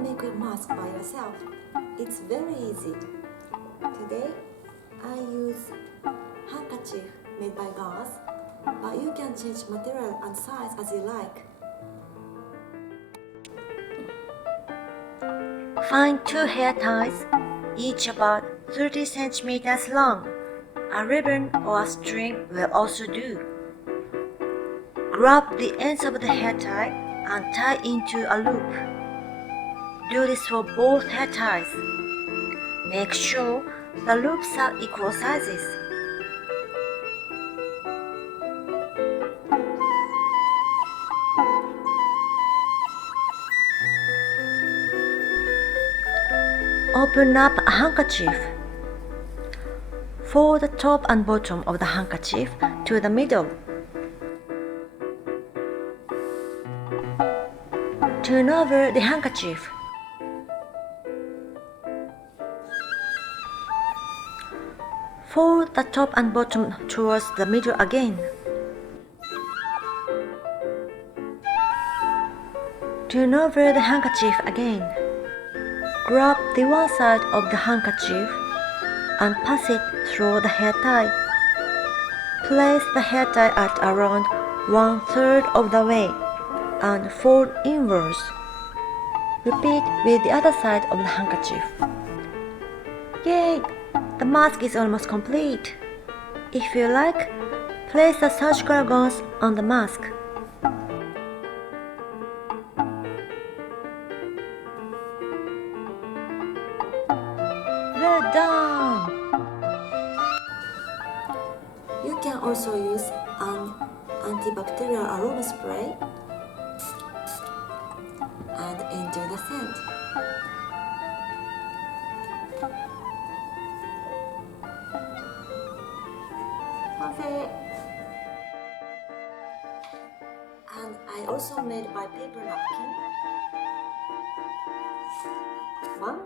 can make a mask by yourself. It's very easy. Today, I use handkerchief made by glass, but you can change material and size as you like. Find 2 hair ties, each about 30 centimeters long. A ribbon or a string will also do. Grab the ends of the hair tie and tie into a loop. Do this for both hair ties. Make sure the loops are equal sizes. Open up a handkerchief. Fold the top and bottom of the handkerchief to the middle. Turn over the handkerchief. Fold the top and bottom towards the middle again. Turn over the handkerchief again. Grab the one side of the handkerchief and pass it through the hair tie. Place the hair tie at around 1/3 of the way and fold inwards. Repeat with the other side of the handkerchief. Yay! The mask is almost complete. If you like, place the surgical gauze on the mask. Well done! You can also use an antibacterial aroma spray and enjoy the scent. And I also made my paper napkin. 1